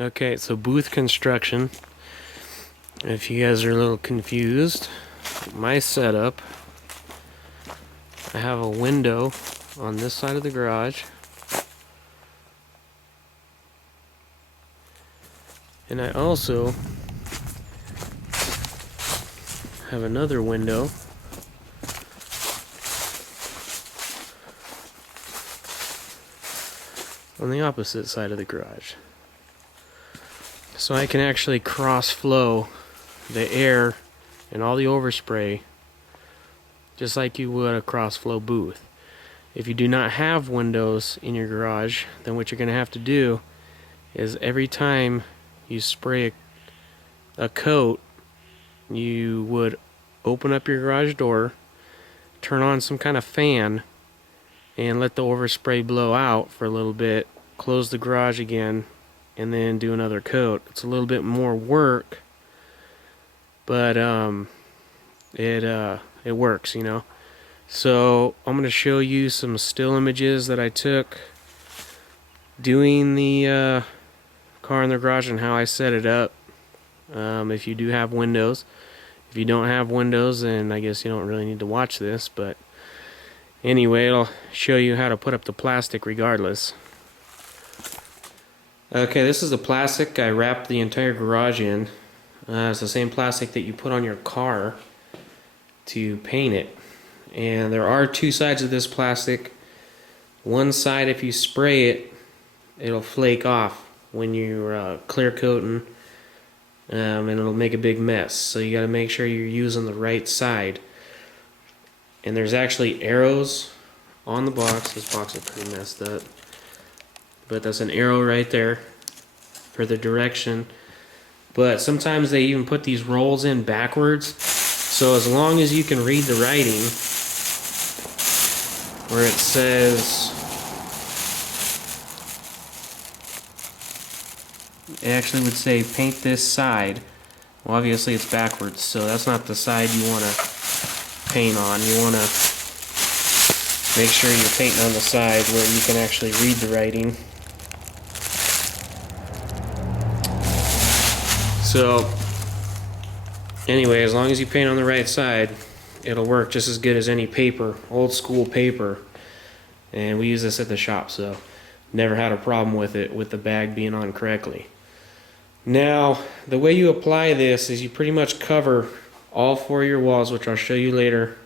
Okay, so booth construction. If you guys are a little confused, my setup, I have a window on this side of the garage, and I also have another window on the opposite side of the garage. So I can actually cross flow the air and all the overspray just like you would a cross flow booth. If you do not have windows in your garage, then what you're going to have to do is every time you spray a coat, you would open up your garage door, turn on some kind of fan, and let the overspray blow out for a little bit, close the garage again, and then do another coat. It's a little bit more work, but it works, you know. So I'm going to show you some still images that I took doing the car in the garage and how I set it up. If you do have windows. If you don't have windows, then I guess you don't really need to watch this, but anyway, it'll show you how to put up the plastic regardless. Okay, this is the plastic I wrapped the entire garage in. It's the same plastic that you put on your car to paint it. And there are two sides of this plastic. One side, if you spray it, it'll flake off when you're clear coating, and it'll make a big mess. So you got to make sure you're using the right side. And there's actually arrows on the box. This box is pretty messed up, but that's an arrow right there for the direction. But sometimes they even put these rolls in backwards, so as long as you can read the writing where it says, it actually would say paint this side. Well, obviously it's backwards, so that's not the side you want to paint on. You want to make sure you're painting on the side where you can actually read the writing. So anyway, as long as you paint on the right side, it'll work just as good as any paper, old school paper. And we use this at the shop, so never had a problem with it, with the bag being on correctly. Now, the way you apply this is you pretty much cover all four of your walls, which I'll show you later.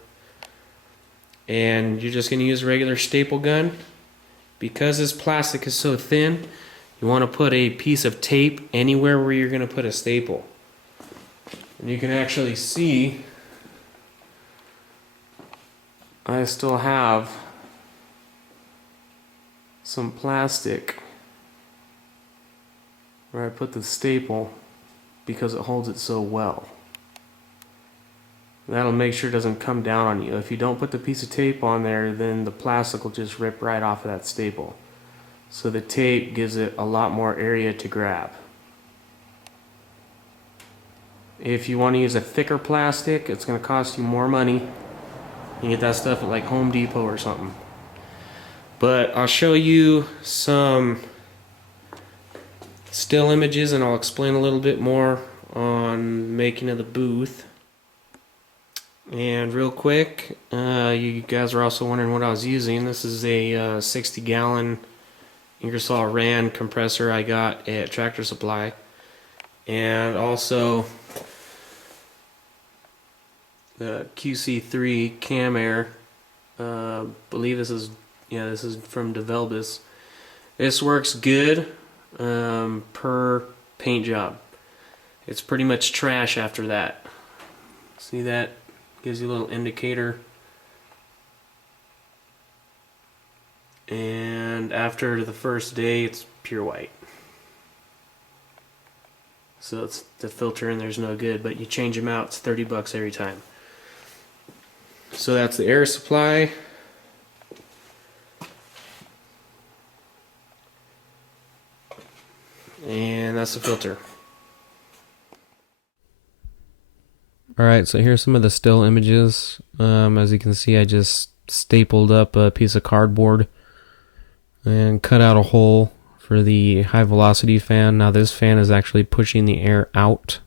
And you're just going to use a regular staple gun. Because this plastic is so thin, you want to put a piece of tape anywhere where you're going to put a staple. And you can actually see I still have some plastic where I put the staple because it holds it so well. That'll make sure it doesn't come down on you. If you don't put the piece of tape on there, then the plastic will just rip right off of that staple. So the tape gives it a lot more area to grab. If you want to use a thicker plastic, it's going to cost you more money. You can get that stuff at like Home Depot or something. But I'll show you some still images and I'll explain a little bit more on making of the booth. And real quick, you guys are also wondering what I was using. This is a 60-gallon Ingersoll Rand compressor I got at Tractor Supply. And also the QC3 Cam Air. Believe this is from DeVelbis. This works good per paint job. It's pretty much trash after that. See that? Gives you a little indicator. And after the first day, it's pure white. So it's the filter in there's no good, but you change them out, it's $30 every time. So that's the air supply. And that's the filter. Alright, so here's some of the still images. As you can see, I just stapled up a piece of cardboard and cut out a hole for the high velocity fan. Now this fan is actually pushing the air out,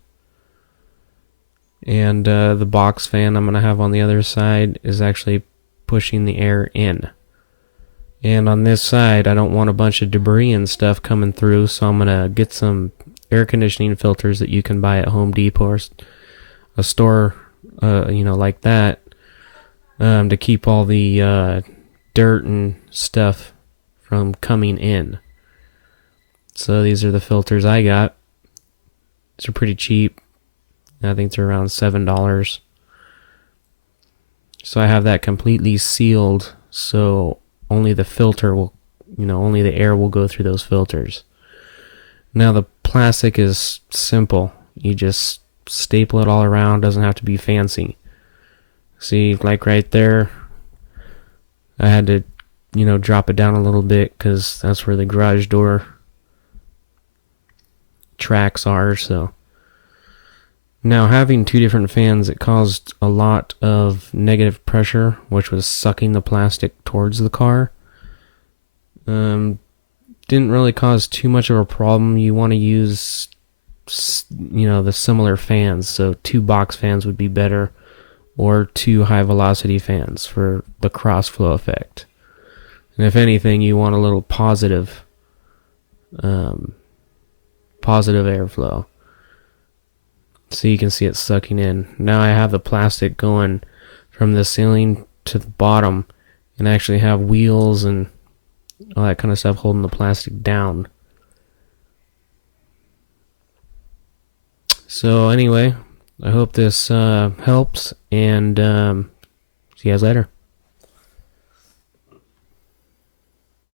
and the box fan I'm going to have on the other side is actually pushing the air in. And on this side, I don't want a bunch of debris and stuff coming through, so I'm going to get some air conditioning filters that you can buy at Home Depot or a store, like that, to keep all the dirt and stuff from coming in. So these are the filters I got. These are pretty cheap. I think they're around $7. So I have that completely sealed, so only the filter will, only the air will go through those filters. Now the plastic is simple. You just staple it all around, doesn't have to be fancy. See, like right there, I had to, drop it down a little bit because that's where the garage door tracks are. So now having two different fans, it caused a lot of negative pressure, which was sucking the plastic towards the car. Didn't really cause too much of a problem. You want to use, the similar fans. So 2 box fans would be better, or 2 high velocity fans for the cross flow effect. And if anything, you want a little positive airflow. So you can see it sucking in. Now I have the plastic going from the ceiling to the bottom, and I actually have wheels and all that kind of stuff holding the plastic down. So anyway, I hope this helps, and see you guys later.